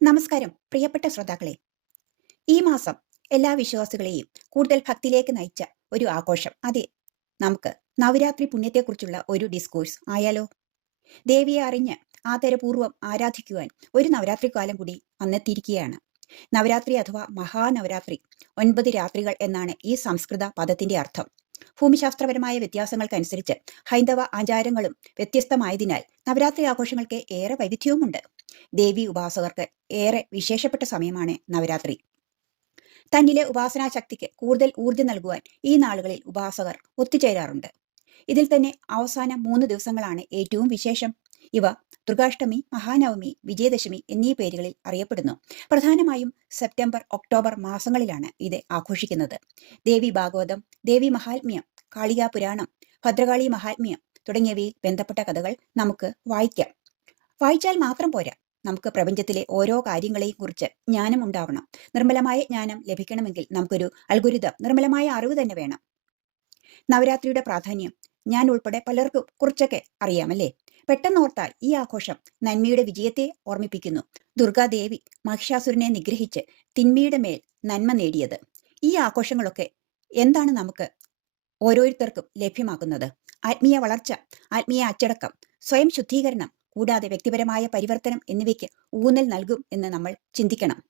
നമസ്കാരം പ്രിയപ്പെട്ട ശ്രോതാക്കളെ. ഈ മാസം എല്ലാ വിശ്വാസികളെയും കൂടുതൽ ഭക്തിയിലേക്ക് നയിച്ച ഒരു ആഘോഷം. അതെ, നമുക്ക് നവരാത്രി പുണ്യത്തെക്കുറിച്ചുള്ള ഒരു ഡിസ്കോഴ്സ് ആയാലോ? ദേവിയെ അറിഞ്ഞ് ആദരപൂർവ്വം ആരാധിക്കുവാൻ ഒരു നവരാത്രി കാലം കൂടി വന്നെത്തിയിരിക്കുകയാണ്. നവരാത്രി അഥവാ മഹാനവരാത്രി, 9 രാത്രികൾ എന്നാണ് ഈ സംസ്കൃത പദത്തിന്റെ അർത്ഥം. ഭൂമിശാസ്ത്രപരമായ വ്യത്യാസങ്ങൾക്കനുസരിച്ച് ഹൈന്ദവ ആചാരങ്ങളും വ്യത്യസ്തമായതിനാൽ നവരാത്രി ആഘോഷങ്ങൾക്ക് ഏറെ വൈവിധ്യവുമുണ്ട്. ദേവി ഉപാസകർക്ക് ഏറെ വിശേഷപ്പെട്ട സമയമാണ് നവരാത്രി. തന്നിലെ ഉപാസനാശക്തിക്ക് കൂടുതൽ ഊർജ്ജം നൽകുവാൻ ഈ നാളുകളിൽ ഉപാസകർ ഒത്തുചേരാറുണ്ട്. ഇതിൽ തന്നെ അവസാന 3 ദിവസങ്ങളാണ് ഏറ്റവും വിശേഷം. ഇവ ദുർഗാഷ്ടമി, മഹാനവമി, വിജയദശമി എന്നീ പേരുകളിൽ അറിയപ്പെടുന്നു. പ്രധാനമായും സെപ്റ്റംബർ, ഒക്ടോബർ മാസങ്ങളിലാണ് ഇത് ആഘോഷിക്കുന്നത്. ദേവി ഭാഗവതം, ദേവി മഹാത്മ്യം, കാളികാ പുരാണം, ഭദ്രകാളി മഹാത്മ്യം തുടങ്ങിയവയിൽ ബന്ധപ്പെട്ട കഥകൾ നമുക്ക് വായിക്കാം. വായിച്ചാൽ മാത്രം പോരാ, നമുക്ക് പ്രപഞ്ചത്തിലെ ഓരോ കാര്യങ്ങളെയും കുറിച്ച് ജ്ഞാനം ഉണ്ടാവണം. നിർമ്മലമായ ജ്ഞാനം ലഭിക്കണമെങ്കിൽ നമുക്കൊരു അൽഗുരിതം, നിർമ്മലമായ അറിവ് തന്നെ വേണം. നവരാത്രിയുടെ പ്രാധാന്യം ഞാൻ ഉൾപ്പെടെ പലർക്കും കുറച്ചൊക്കെ അറിയാമല്ലേ? പെട്ടെന്നോർത്താൽ ഈ ആഘോഷം നന്മയുടെ വിജയത്തെ ഓർമ്മിപ്പിക്കുന്നു. ദുർഗാദേവി മഹിഷാസുരനെ നിഗ്രഹിച്ച് തിന്മയുടെ മേൽ നന്മ നേടിയത്. ഈ ആഘോഷങ്ങളൊക്കെ എന്താണ് നമുക്ക് ഓരോരുത്തർക്കും ലഭ്യമാക്കുന്നത്? ആത്മീയ വളർച്ച, ആത്മീയ അച്ചടക്കം, സ്വയം ശുദ്ധീകരണം, കൂടാതെ വ്യക്തിപരമായ പരിവർത്തനം എന്നിവയ്ക്ക് ഊന്നൽ നൽകും എന്ന് നമ്മൾ ചിന്തിക്കണം.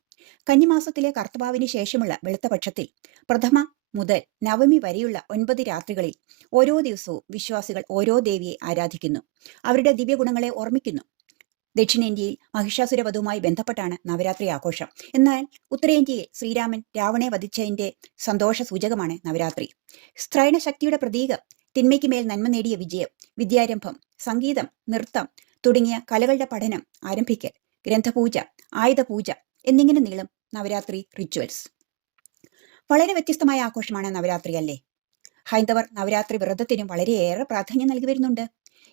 കന്നിമാസത്തിലെ കർത്തവാവിന് ശേഷമുള്ള വെളുത്ത പക്ഷത്തിൽ പ്രഥമ മുതൽ നവമി വരെയുള്ള 9 രാത്രികളിൽ ഓരോ ദിവസവും വിശ്വാസികൾ ഓരോ ദേവിയെ ആരാധിക്കുന്നു, അവരുടെ ദിവ്യഗുണങ്ങളെ ഓർമ്മിക്കുന്നു. ദക്ഷിണേന്ത്യയിൽ മഹിഷാസുരവധവുമായി ബന്ധപ്പെട്ടാണ് നവരാത്രി ആഘോഷം. എന്നാൽ ഉത്തരേന്ത്യയിൽ ശ്രീരാമൻ രാവണനെ വധിച്ചതിന്റെ സന്തോഷ സൂചകമാണ് നവരാത്രി. സ്ത്രൈണശക്തിയുടെ പ്രതീകം, തിന്മയ്ക്ക് മേൽ നന്മ നേടിയ വിജയം, വിദ്യാരംഭം, സംഗീതം, നൃത്തം തുടങ്ങിയ കലകളുടെ പഠനം ആരംഭിക്കൽ, ഗ്രന്ഥപൂജ, ആയുധപൂജ എന്നിങ്ങനെ നീളും നവരാത്രി റിച്വൽസ്. വളരെ വ്യത്യസ്തമായ ആഘോഷമാണ് നവരാത്രി അല്ലേ? ഹൈന്ദവർ നവരാത്രി വ്രതത്തിനും വളരെയേറെ പ്രാധാന്യം നൽകി വരുന്നുണ്ട്.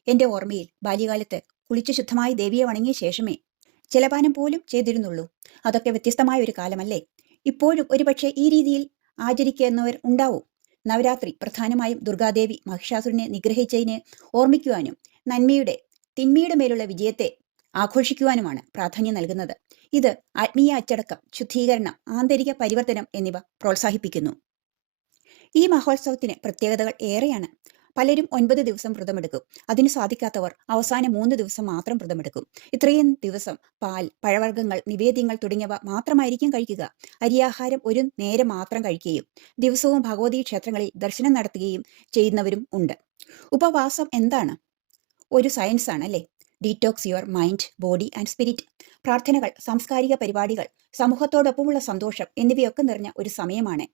എന്റെ ഓർമ്മയിൽ ബാല്യകാലത്ത് കുളിച്ചു ശുദ്ധമായി ദേവിയെ വണങ്ങിയ ശേഷമേ ജലപാനം പോലും ചെയ്തിരുന്നുള്ളൂ. അതൊക്കെ വ്യത്യസ്തമായ ഒരു കാലമല്ലേ? ഇപ്പോഴും ഒരുപക്ഷെ ഈ രീതിയിൽ ആചരിക്കുന്നവർ ഉണ്ടാവും. നവരാത്രി പ്രധാനമായും ദുർഗാദേവി മഹിഷാസുരനെ നിഗ്രഹിച്ചതിനെ ഓർമ്മിക്കുവാനും നന്മയുടെ തിന്മയുടെ മേലുള്ള വിജയത്തെ ആഘോഷിക്കുവാനുമാണ് പ്രാധാന്യം നൽകുന്നത്. ഇത് ആത്മീയ അച്ചടക്കം, ശുദ്ധീകരണം, ആന്തരിക പരിവർത്തനം എന്നിവ പ്രോത്സാഹിപ്പിക്കുന്നു. ഈ മഹോത്സവത്തിന് പ്രത്യേകതകൾ ഏറെയാണ്. പലരും 9 ദിവസം വ്രതമെടുക്കും. അതിന് സാധിക്കാത്തവർ അവസാന 3 ദിവസം മാത്രം വ്രതമെടുക്കും. ഇത്രയും ദിവസം പാൽ, പഴവർഗ്ഗങ്ങൾ, നിവേദ്യങ്ങൾ തുടങ്ങിയവ മാത്രമായിരിക്കും കഴിക്കുക. അരിയാഹാരം ഒരു നേരം മാത്രം കഴിക്കുകയും ദിവസവും ഭഗവതീ ക്ഷേത്രങ്ങളിൽ ദർശനം നടത്തുകയും ചെയ്യുന്നവരും ഉണ്ട്. ഉപവാസം എന്താണ്? ഒരു സയൻസ് ആണ് അല്ലേ? Detox your mind, body and spirit. പ്രാർത്ഥനകൾ, സാംസ്കാരിക പരിപാടികൾ, സമൂഹത്തോടൊപ്പമുള്ള സന്തോഷം എന്നിവയൊക്കെ നിറഞ്ഞ ഒരു സമയമാണ്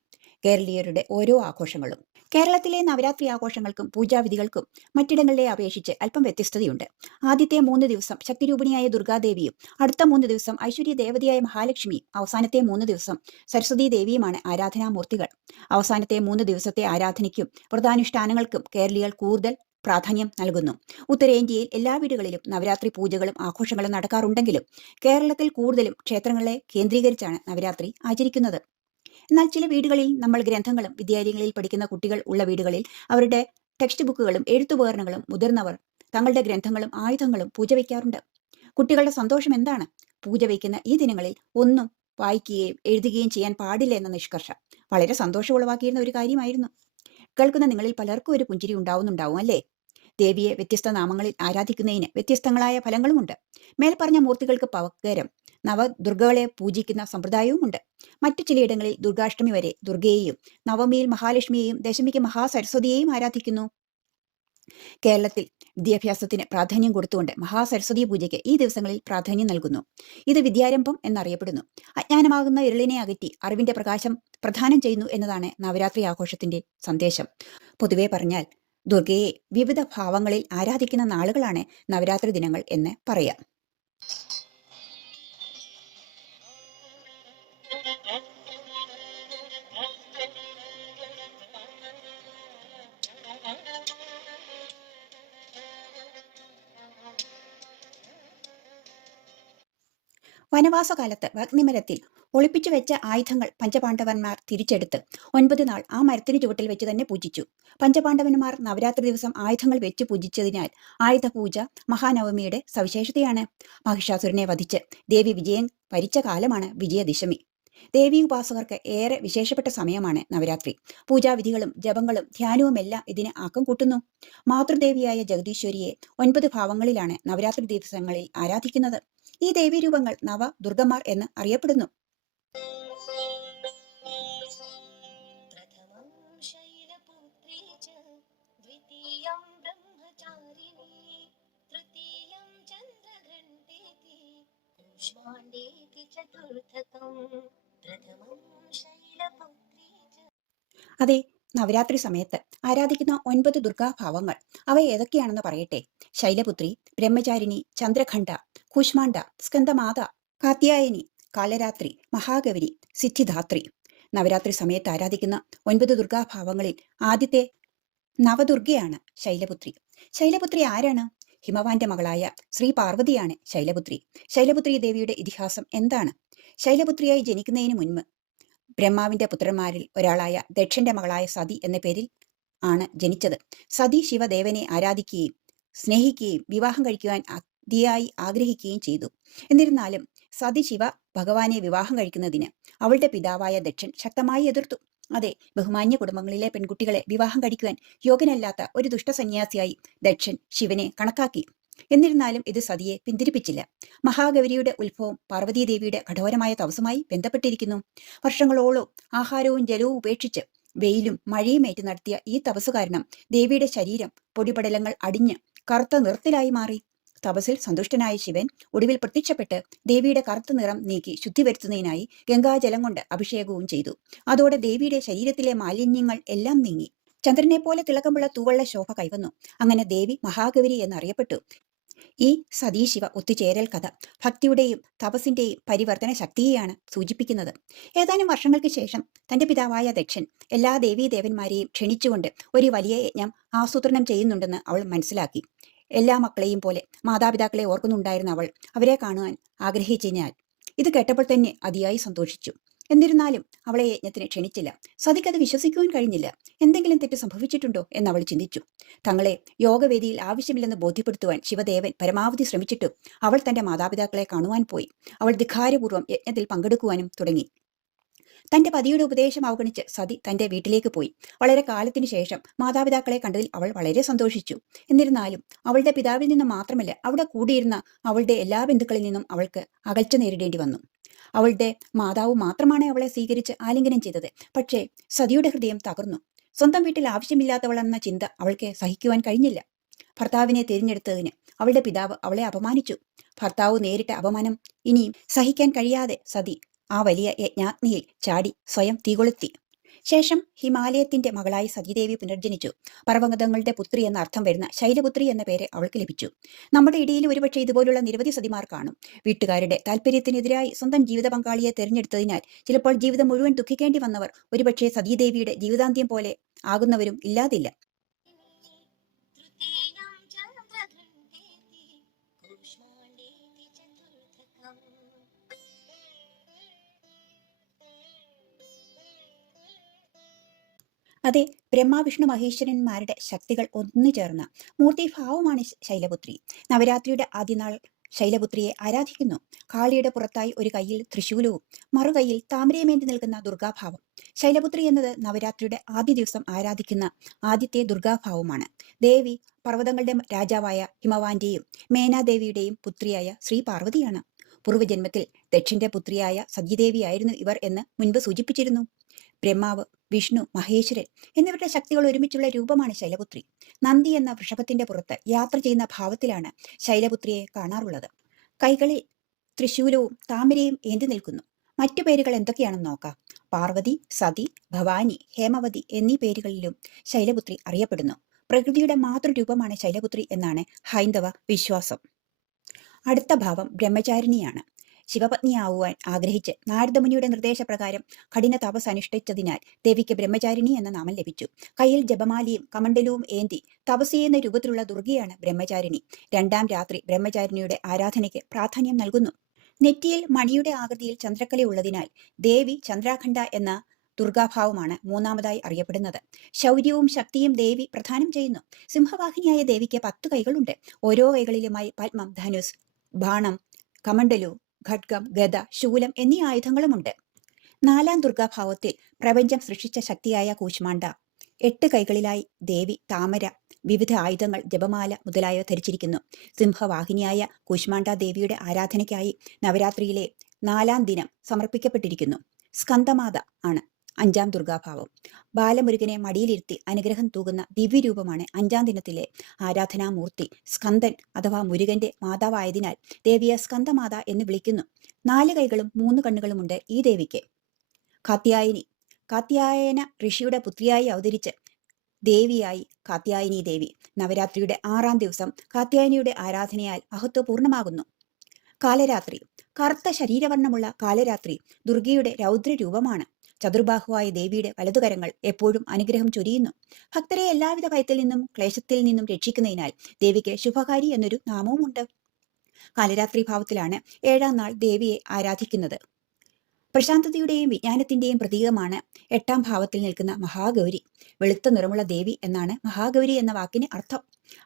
കേരളീയരുടെ ഓരോ ആഘോഷങ്ങളും. കേരളത്തിലെ നവരാത്രി ആഘോഷങ്ങൾക്കും പൂജാവിധികൾക്കും മറ്റിടങ്ങളിലെ അപേക്ഷിച്ച് അല്പം വ്യത്യസ്തതയുണ്ട്. ആദ്യത്തെ 3 ദിവസം ശക്തിരൂപിണിയായ ദുർഗാദേവിയും അടുത്ത 3 ദിവസം ഐശ്വര്യ ദേവതയായ മഹാലക്ഷ്മിയും അവസാനത്തെ 3 ദിവസം സരസ്വതീ ദേവിയുമാണ് ആരാധനാമൂർത്തികൾ. അവസാനത്തെ 3 ദിവസത്തെ ആരാധനയ്ക്കും വ്രതാനുഷ്ഠാനങ്ങൾക്കും കേരളീയർ കൂടുതൽ പ്രാധാന്യം നൽകുന്നു. ഉത്തരേന്ത്യയിൽ എല്ലാ വീടുകളിലും നവരാത്രി പൂജകളും ആഘോഷങ്ങളും നടക്കാറുണ്ടെങ്കിലും കേരളത്തിൽ കൂടുതലും ക്ഷേത്രങ്ങളെ കേന്ദ്രീകരിച്ചാണ് നവരാത്രി ആചരിക്കുന്നത്. എന്നാൽ ചില വീടുകളിൽ നമ്മൾ ഗ്രന്ഥങ്ങളും വിദ്യാലയങ്ങളിൽ പഠിക്കുന്ന കുട്ടികൾ ഉള്ള വീടുകളിൽ അവരുടെ ടെക്സ്റ്റ് ബുക്കുകളും എഴുത്തുപകരണങ്ങളും മുതിർന്നവർ തങ്ങളുടെ ഗ്രന്ഥങ്ങളും ആയുധങ്ങളും പൂജ വയ്ക്കാറുണ്ട്. കുട്ടികളുടെ സന്തോഷം എന്താണ്? പൂജ വയ്ക്കുന്ന ഈ ദിനങ്ങളിൽ ഒന്നും വായിക്കുകയും എഴുതുകയും ചെയ്യാൻ പാടില്ല എന്ന നിഷ്കർഷ വളരെ സന്തോഷം ഉളവാക്കിയിരുന്ന ഒരു കാര്യമായിരുന്നു. കേൾക്കുന്ന നിങ്ങളിൽ പലർക്കും ഒരു പുഞ്ചിരി ഉണ്ടാവുന്നുണ്ടാവും അല്ലേ? ദേവിയെ വ്യത്യസ്ത നാമങ്ങളിൽ ആരാധിക്കുന്നതിന് വ്യത്യസ്തങ്ങളായ ഫലങ്ങളുമുണ്ട്. മേൽപ്പറഞ്ഞ മൂർത്തികൾക്ക് പകരം നവദുർഗകളെ പൂജിക്കുന്ന സമ്പ്രദായവുമുണ്ട്. മറ്റു ചിലയിടങ്ങളിൽ ദുർഗാഷ്ടമി വരെ ദുർഗയെയും, നവമിയിൽ മഹാലക്ഷ്മിയെയും, ദശമിക്ക് മഹാസരസ്വതിയെയും ആരാധിക്കുന്നു. കേരളത്തിൽ വിദ്യാഭ്യാസത്തിന് പ്രാധാന്യം കൊടുത്തുകൊണ്ട് മഹാസരസ്വതി പൂജയ്ക്ക് ഈ ദിവസങ്ങളിൽ പ്രാധാന്യം നൽകുന്നു. ഇത് വിദ്യാരംഭം എന്നറിയപ്പെടുന്നു. അജ്ഞാനമാകുന്ന ഇരുളിനെ അകറ്റി അറിവിന്റെ പ്രകാശം പ്രദാനം ചെയ്യുന്നു എന്നതാണ് നവരാത്രി ആഘോഷത്തിന്റെ സന്ദേശം. പൊതുവെ പറഞ്ഞാൽ ദുർഗയെ വിവിധ ഭാവങ്ങളിൽ ആരാധിക്കുന്ന നാളുകളാണ് നവരാത്രി ദിനങ്ങൾ എന്ന് പറയാം. വനവാസകാലത്ത് അഗ്നിമരത്തിൽ ഒളിപ്പിച്ചു വെച്ച ആയുധങ്ങൾ പഞ്ചപാണ്ഡവന്മാർ തിരിച്ചെടുത്ത് 9 നാൾ ആ മരത്തിന് ചുവട്ടിൽ വെച്ച് തന്നെ പൂജിച്ചു. പഞ്ചപാണ്ഡവന്മാർ നവരാത്രി ദിവസം ആയുധങ്ങൾ വെച്ച് പൂജിച്ചതിനാൽ ആയുധപൂജ മഹാനവമിയുടെ സവിശേഷതയാണ്. മഹിഷാസുരനെ വധിച്ച് ദേവി വിജയം വരിച്ച കാലമാണ് വിജയദശമി. ദേവീ ഉപാസകർക്ക് ഏറെ വിശേഷപ്പെട്ട സമയമാണ് നവരാത്രി. പൂജാവിധികളും ജപങ്ങളും ധ്യാനവുമെല്ലാം ഇതിന് ആക്കം കൂട്ടുന്നു. മാതൃദേവിയായ ജഗദീശ്വരിയെ 9 ഭാവങ്ങളിലാണ് നവരാത്രി ദിവസങ്ങളിൽ ആരാധിക്കുന്നത്. ഈ ദേവീരൂപങ്ങൾ നവ ദുർഗമാർ എന്ന് അറിയപ്പെടുന്നു. അതെ, നവരാത്രി സമയത്ത് ആരാധിക്കുന്ന 9 ദുർഗാഭാവങ്ങൾ അവ ഏതൊക്കെയാണെന്ന് പറയട്ടെ. ശൈലപുത്രി, ബ്രഹ്മചാരിണി, ചന്ദ്രഖണ്ഡ, കൂഷ്മാണ്ഡ, സ്കന്ദമാത, കാത്യായനി, കാലരാത്രി, മഹാഗൗരി, സിദ്ധിദാത്രി. നവരാത്രി സമയത്ത് ആരാധിക്കുന്ന 9 ദുർഗാഭാവങ്ങളിൽ ആദ്യത്തെ നവദുർഗയാണ് ശൈലപുത്രി. ശൈലപുത്രി ആരാണ്? ഹിമവാന്റെ മകളായ ശ്രീ പാർവതിയാണ് ശൈലപുത്രി. ശൈലപുത്രി ദേവിയുടെ ഇതിഹാസം എന്താണ്? ശൈലപുത്രിയായി ജനിക്കുന്നതിന് മുൻപ് ബ്രഹ്മാവിന്റെ പുത്രന്മാരിൽ ഒരാളായ ദക്ഷന്റെ മകളായ സതി എന്ന പേരിൽ ആണ് ജനിച്ചത്. സതി ശിവദേവനെ ആരാധിക്കുകയും സ്നേഹിക്കുകയും വിവാഹം കഴിക്കുവാൻ അതിയായി ആഗ്രഹിക്കുകയും ചെയ്തു. എന്നിരുന്നാലും സതി ശിവ ഭഗവാനെ വിവാഹം കഴിക്കുന്നതിന് അവളുടെ പിതാവായ ദക്ഷൻ ശക്തമായി എതിർത്തു. അതെ, ബഹുമാന്യ കുടുംബങ്ങളിലെ പെൺകുട്ടികളെ വിവാഹം കഴിക്കുവാൻ യോഗ്യനല്ലാത്ത ഒരു ദുഷ്ടസന്യാസിയായി ദക്ഷൻ ശിവനെ കണക്കാക്കി. എന്നിരുന്നാലും ഇത് സതിയെ പിന്തിരിപ്പിച്ചില്ല. മഹാഗൗരിയുടെ ഉത്ഭവം പാർവതീദേവിയുടെ കഠോരമായ തപസ്സുമായി ബന്ധപ്പെട്ടിരിക്കുന്നു. വർഷങ്ങളോളം ആഹാരവും ജലവും ഉപേക്ഷിച്ച് വെയിലും മഴയും ഏറ്റ് നടത്തിയ ഈ തപസ് കാരണം ദേവിയുടെ ശരീരം പൊടിപടലങ്ങൾ അടിഞ്ഞ് കറുത്ത നിറത്തിലായി മാറി. തപസ്സിൽ സന്തുഷ്ടനായ ശിവൻ ഒടുവിൽ പ്രത്യക്ഷപ്പെട്ട് ദേവിയുടെ കറുത്ത നിറം നീക്കി ശുദ്ധി വരുത്തുന്നതിനായി ഗംഗാജലം കൊണ്ട് അഭിഷേകവും ചെയ്തു. അതോടെ ദേവിയുടെ ശരീരത്തിലെ മാലിന്യങ്ങൾ എല്ലാം നീങ്ങി ചന്ദ്രനെ പോലെ തിളക്കമുള്ള തൂവള്ള ശോഭ കൈവന്നു. അങ്ങനെ ദേവി മഹാഗൗരി എന്നറിയപ്പെട്ടു. ഈ സതീശിവ ഒത്തുചേരൽ കഥ ഭക്തിയുടെയും തപസ്സിന്റെയും പരിവർത്തന ശക്തിയെയാണ് സൂചിപ്പിക്കുന്നത്. ഏതാനും വർഷങ്ങൾക്ക് ശേഷം തന്റെ പിതാവായ ദക്ഷൻ എല്ലാ ദേവീദേവന്മാരെയും ക്ഷണിച്ചുകൊണ്ട് ഒരു വലിയ യജ്ഞം ആസൂത്രണം ചെയ്യുന്നുണ്ടെന്ന് അവൾ മനസ്സിലാക്കി. എല്ലാ മക്കളെയും പോലെ മാതാപിതാക്കളെ ഓർക്കുന്നുണ്ടായിരുന്ന അവൾ അവരെ കാണുവാൻ ആഗ്രഹിച്ചതിനാൽ ഇത് കേട്ടപ്പോൾ തന്നെ അതിയായി സന്തോഷിച്ചു. എന്നിരുന്നാലും അവളെ യജ്ഞത്തിന് ക്ഷണിച്ചില്ല. സതിക്കത് വിശ്വസിക്കുവാൻ കഴിഞ്ഞില്ല. എന്തെങ്കിലും തെറ്റ് സംഭവിച്ചിട്ടുണ്ടോ എന്ന് അവൾ ചിന്തിച്ചു. തങ്ങളെ യോഗവേദിയിൽ ആവശ്യമില്ലെന്ന് ബോധ്യപ്പെടുത്തുവാൻ ശിവദേവൻ പരമാവധി ശ്രമിച്ചിട്ടും അവൾ തന്റെ മാതാപിതാക്കളെ കാണുവാൻ പോയി. അവൾ ധിക്കാരപൂർവ്വം യജ്ഞത്തിൽ പങ്കെടുക്കുവാനും തുടങ്ങി. തന്റെ പതിയുടെ ഉപദേശം അവഗണിച്ച് സതി തന്റെ വീട്ടിലേക്ക് പോയി. വളരെ കാലത്തിനു ശേഷം മാതാപിതാക്കളെ കണ്ടതിൽ അവൾ വളരെ സന്തോഷിച്ചു. എന്നിരുന്നാലും അവളുടെ പിതാവിൽ നിന്ന് മാത്രമല്ല, അവിടെ കൂടിയിരുന്ന അവളുടെ എല്ലാ ബന്ധുക്കളിൽ നിന്നും അവൾക്ക് അകൽച്ച നേരിടേണ്ടി വന്നു. അവളുടെ മാതാവ് മാത്രമാണ് അവളെ സ്വീകരിച്ച് ആലിംഗനം ചെയ്തത്. പക്ഷേ സതിയുടെ ഹൃദയം തകർന്നു. സ്വന്തം വീട്ടിൽ ആവശ്യമില്ലാത്തവളെന്ന ചിന്ത അവൾക്ക് സഹിക്കുവാൻ കഴിഞ്ഞില്ല. ഭർത്താവിനെ തിരഞ്ഞെടുത്തതിന് അവളുടെ പിതാവ് അവളെ അപമാനിച്ചു. ഭർത്താവ് നേരിട്ട അപമാനം ഇനിയും സഹിക്കാൻ കഴിയാതെ സതി ആ വലിയ യജ്ഞാഗ്നിയിൽ ചാടി സ്വയം തീകൊളുത്തി. ശേഷം ഹിമാലയത്തിന്റെ മകളായി സതീദേവി പുനർജനിച്ചു. പർവ്വതങ്ങളുടെ പുത്രി എന്ന അർത്ഥം വരുന്ന ശൈലപുത്രി എന്ന പേര് അവൾക്ക് ലഭിച്ചു. നമ്മുടെ ഇടയിൽ ഒരുപക്ഷെ ഇതുപോലുള്ള നിരവധി സതിമാർ കാണും. വീട്ടുകാരുടെ താല്പര്യത്തിനെതിരായി സ്വന്തം ജീവിത പങ്കാളിയെ തിരഞ്ഞെടുത്തതിനാൽ ചിലപ്പോൾ ജീവിതം മുഴുവൻ ദുഃഖിക്കേണ്ടി വന്നവർ, ഒരുപക്ഷെ സതീദേവിയുടെ ജീവിതാന്ത്യം പോലെ ആകുന്നവരും ഇല്ലാതില്ല. അതെ, ബ്രഹ്മാവിഷ്ണു മഹേശ്വരന്മാരുടെ ശക്തികൾ ഒന്നുചേർന്ന മൂർത്തിഭാവമാണ് ശൈലപുത്രി. നവരാത്രിയുടെ ആദ്യനാൾ ശൈലപുത്രിയെ ആരാധിക്കുന്നു. കാളിയുടെ പുറത്തായി ഒരു കയ്യിൽ തൃശൂലവും മറുകൈയിൽ താമരയമേന്തി നിൽക്കുന്ന ദുർഗാഭാവം. ശൈലപുത്രി എന്നത് നവരാത്രിയുടെ ആദ്യ ദിവസം ആരാധിക്കുന്ന ആദ്യത്തെ ദുർഗാഭാവമാണ്. ദേവി പർവ്വതങ്ങളുടെ രാജാവായ ഹിമവാന്റെയും മേനാദേവിയുടെയും പുത്രിയായ ശ്രീ പാർവതിയാണ്. പൂർവ്വജന്മത്തിൽ ദക്ഷന്റെ പുത്രിയായ സതീദേവിയായിരുന്നു ഇവർ എന്ന് മുൻപ് സൂചിപ്പിച്ചിരുന്നു. ബ്രഹ്മാവ്, വിഷ്ണു, മഹേശ്വരൻ എന്നിവരുടെ ശക്തികൾ ഒരുമിച്ചുള്ള രൂപമാണ് ശൈലപുത്രി. നന്ദി എന്ന വൃഷഭത്തിന്റെ പുറത്ത് യാത്ര ചെയ്യുന്ന ഭാവത്തിലാണ് ശൈലപുത്രിയെ കാണാറുള്ളത്. കൈകളിൽ തൃശൂലവും താമരയും ഏന്തി നിൽക്കുന്നു. മറ്റു പേരുകൾ എന്തൊക്കെയാണെന്ന് നോക്കാം. പാർവതി, സതി, ഭവാനി, ഹേമവതി എന്നീ പേരുകളിലും ശൈലപുത്രി അറിയപ്പെടുന്നു. പ്രകൃതിയുടെ മാതൃരൂപമാണ് ശൈലപുത്രി എന്നാണ് ഹൈന്ദവ വിശ്വാസം. അടുത്ത ഭാവം ബ്രഹ്മചാരിണിയാണ്. ശിവപത്നിയാവുവാൻ ആഗ്രഹിച്ച് നാരദമുനിയുടെ നിർദ്ദേശപ്രകാരം കഠിന തപസ് അനുഷ്ഠിച്ചതിനാൽ ദേവിക്ക് ബ്രഹ്മചാരിണി എന്ന നാമം ലഭിച്ചു. കയ്യിൽ ജപമാലയും കമണ്ഡലവും ഏന്തി തപസ് ചെയ്യുന്ന രൂപത്തിലുള്ള ദുർഗയാണ് ബ്രഹ്മചാരിണി. രണ്ടാം രാത്രി ബ്രഹ്മചാരിണിയുടെ ആരാധനയ്ക്ക് പ്രാധാന്യം നൽകുന്നു. നെറ്റിയിൽ മണിയുടെ ആകൃതിയിൽ ചന്ദ്രക്കല ഉള്ളതിനാൽ ദേവി ചന്ദ്രാഖണ്ഡ എന്ന ദുർഗാഭാവമാണ് മൂന്നാമതായി അറിയപ്പെടുന്നത്. ശൗര്യവും ശക്തിയും ദേവി പ്രദാനം ചെയ്യുന്നു. സിംഹവാഹിനിയായ ദേവിക്ക് 10 കൈകളുണ്ട്. ഓരോ കൈകളിലുമായി പത്മം, ധനുസ്, ബാണം, കമണ്ഡലു, ഖഡ്ഗം, ഗദ, ശൂലം എന്നീ ആയുധങ്ങളുമുണ്ട്. 4ാം ദുർഗാഭാവത്തിൽ പ്രപഞ്ചം സൃഷ്ടിച്ച ശക്തിയായ കൂശ്മാണ്ഡ. 8 കൈകളിലായി ദേവി താമര, വിവിധ ആയുധങ്ങൾ, ജപമാല മുതലായവ ധരിച്ചിരിക്കുന്നു. സിംഹവാഹിനിയായ കൂശ്മാണ്ഡ ദേവിയുടെ ആരാധനയ്ക്കായി നവരാത്രിയിലെ 4ാം ദിനം സമർപ്പിക്കപ്പെട്ടിരിക്കുന്നു. സ്കന്ദമാത ആണ് 5ാം ദുർഗാഭാവം. ബാലമുരുകനെ മടിയിലിരുത്തി അനുഗ്രഹം തൂകുന്ന ദിവ്യരൂപമാണ് 5ാം ദിനത്തിലെ ആരാധനാമൂർത്തി. സ്കന്ദൻ അഥവാ മുരുകന്റെ മാതാവായതിനാൽ ദേവിയെ സ്കന്ദമാത എന്ന് വിളിക്കുന്നു. 4 കൈകളും 3 കണ്ണുകളുമുണ്ട് ഈ ദേവിക്ക്. കാത്യായന ഋഷിയുടെ പുത്രിയായി അവതരിച്ച് ദേവിയായി കാത്യായനി ദേവി. നവരാത്രിയുടെ 6ാം ദിവസം കാത്യായനിയുടെ ആരാധനയാൽ മഹത്വപൂർണ്ണമാകുന്നു. കാലരാത്രി. കറുത്ത ശരീരവർണ്ണമുള്ള കാലരാത്രി ദുർഗയുടെ രൗദ്രരൂപമാണ്. ചതുർബാഹുവായ ദേവിയുടെ വലതുകരങ്ങൾ എപ്പോഴും അനുഗ്രഹം ചൊരിയുന്നു. ഭക്തരെ എല്ലാവിധ ഭയത്തിൽ നിന്നും ക്ലേശത്തിൽ നിന്നും രക്ഷിക്കുന്നതിനാൽ ദേവിക്ക് ശുഭകാരി എന്നൊരു നാമവുമുണ്ട്. കാലരാത്രി ഭാവത്തിലാണ് 7ാം നാൾ ദേവിയെ ആരാധിക്കുന്നത്. പ്രശാന്തതയുടെയും വിജ്ഞാനത്തിന്റെയും പ്രതീകമാണ് 8ാം ഭാവത്തിൽ നിൽക്കുന്ന മഹാഗൗരി. വെളുത്ത നിറമുള്ള ദേവി എന്നാണ് മഹാഗൗരി എന്ന വാക്കിന് അർത്ഥം.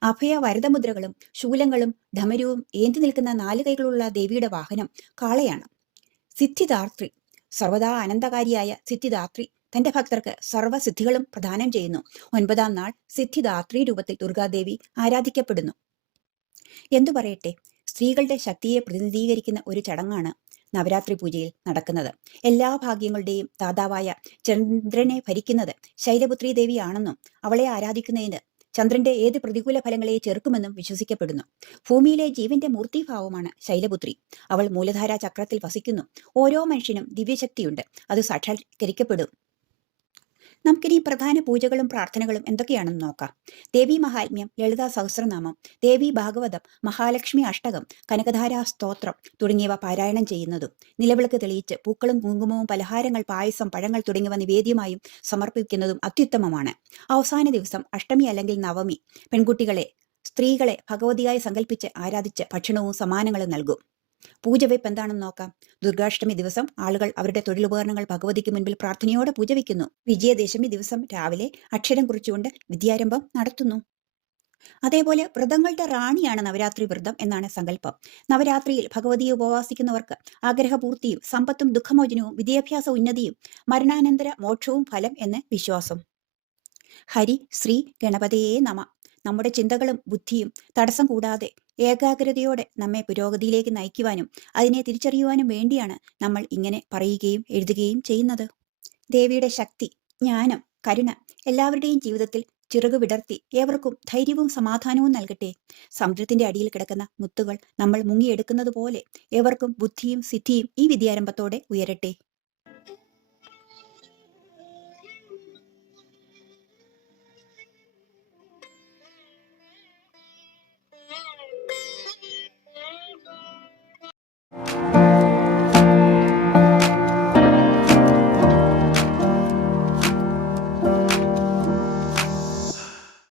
അഭയ വരദമുദ്രകളും ശൂലങ്ങളും ധമരുവും ഏന്തി നിൽക്കുന്ന 4 കൈകളുള്ള ദേവിയുടെ വാഹനം കാളയാണ്. സിദ്ധിദാത്രി. സർവദാ ആനന്ദകാരിയായ സിദ്ധിദാത്രി തന്റെ ഭക്തർക്ക് സർവ്വസിദ്ധികളും പ്രദാനം ചെയ്യുന്നു. 9ാം നാൾ സിദ്ധിദാത്രി രൂപത്തിൽ ദുർഗാദേവി ആരാധിക്കപ്പെടുന്നു. എന്തു പറയട്ടെ, സ്ത്രീകളുടെ ശക്തിയെ പ്രതിനിധീകരിക്കുന്ന ഒരു ചടങ്ങാണ് നവരാത്രി പൂജയിൽ നടക്കുന്നത്. എല്ലാ ഭാഗ്യങ്ങളുടെയും ദാതാവായ ചന്ദ്രനെ ഭരിക്കുന്നത് ശൈലപുത്രി ദേവിയാണെന്നും അവളെ ആരാധിക്കുന്നതിന് ചന്ദ്രന്റെ ഏത് പ്രതികൂല ഫലങ്ങളെ ചെറുക്കുമെന്നും വിശ്വസിക്കപ്പെടുന്നു. ഭൂമിയിലെ ജീവന്റെ മൂർത്തിഭാവമാണ് ശൈലപുത്രി. അവൾ മൂലധാരാ ചക്രത്തിൽ വസിക്കുന്നു. ഓരോ മനുഷ്യനും ദിവ്യശക്തിയുണ്ട്. അത് സാക്ഷാത്കരിക്കപ്പെടും. നമുക്കിനി പ്രധാന പൂജകളും പ്രാർത്ഥനകളും എന്തൊക്കെയാണെന്ന് നോക്കാം. ദേവി മഹാത്മ്യം, ലളിതാ സഹസ്രനാമം, ദേവി ഭാഗവതം, മഹാലക്ഷ്മി അഷ്ടകം, കനകധാരാ സ്തോത്രം തുടങ്ങിയവ പാരായണം ചെയ്യുന്നതും നിലവിളക്ക് തെളിയിച്ച് പൂക്കളും കുങ്കുമവും പലഹാരങ്ങൾ, പായസം, പഴങ്ങൾ തുടങ്ങിയവ നിവേദ്യമായും സമർപ്പിക്കുന്നതും അത്യുത്തമമാണ്. അവസാന ദിവസം അഷ്ടമി അല്ലെങ്കിൽ നവമി സ്ത്രീകളെ ഭഗവതിയായി സങ്കല്പിച്ച് ആരാധിച്ച് ഭക്ഷണവും സമ്മാനങ്ങളും നൽകും. പൂജവെപ്പ് എന്താണെന്ന് നോക്കാം. ദുർഗാഷ്ടമി ദിവസം ആളുകൾ അവരുടെ തൊഴിലുപകരണങ്ങൾ ഭഗവതിക്ക് മുൻപിൽ പ്രാർത്ഥനയോടെ പൂജ വയ്ക്കുന്നു. വിജയദശമി ദിവസം രാവിലെ അക്ഷരം കുറിച്ചുകൊണ്ട് വിദ്യാരംഭം നടത്തുന്നു. അതേപോലെ വ്രതങ്ങളുടെ റാണിയാണ് നവരാത്രി വ്രതം എന്നാണ് സങ്കല്പം. നവരാത്രിയിൽ ഭഗവതിയെ ഉപവാസിക്കുന്നവർക്ക് ആഗ്രഹപൂർത്തിയും സമ്പത്തും ദുഃഖമോചനവും വിദ്യാഭ്യാസ ഉന്നതിയും മരണാനന്തര മോക്ഷവും ഫലം എന്ന് വിശ്വാസം. ഹരി ശ്രീ ഗണപതയേ നമ. നമ്മുടെ ചിന്തകളും ബുദ്ധിയും തടസ്സം കൂടാതെ ഏകാഗ്രതയോടെ നമ്മെ പുരോഗതിയിലേക്ക് നയിക്കുവാനും അതിനെ തിരിച്ചറിയുവാനും വേണ്ടിയാണ് നമ്മൾ ഇങ്ങനെ പറയുകയും എഴുതുകയും ചെയ്യുന്നത്. ദേവിയുടെ ശക്തി, ജ്ഞാനം, കരുണ എല്ലാവരുടെയും ജീവിതത്തിൽ ചിറകു വിടർത്തി ഏവർക്കും ധൈര്യവും സമാധാനവും നൽകട്ടെ. സമുദ്രത്തിന്റെ അടിയിൽ കിടക്കുന്ന മുത്തുകൾ നമ്മൾ മുങ്ങിയെടുക്കുന്നത് പോലെ ഏവർക്കും ബുദ്ധിയും സിദ്ധിയും ഈ വിദ്യാരംഭത്തോടെ ഉയരട്ടെ.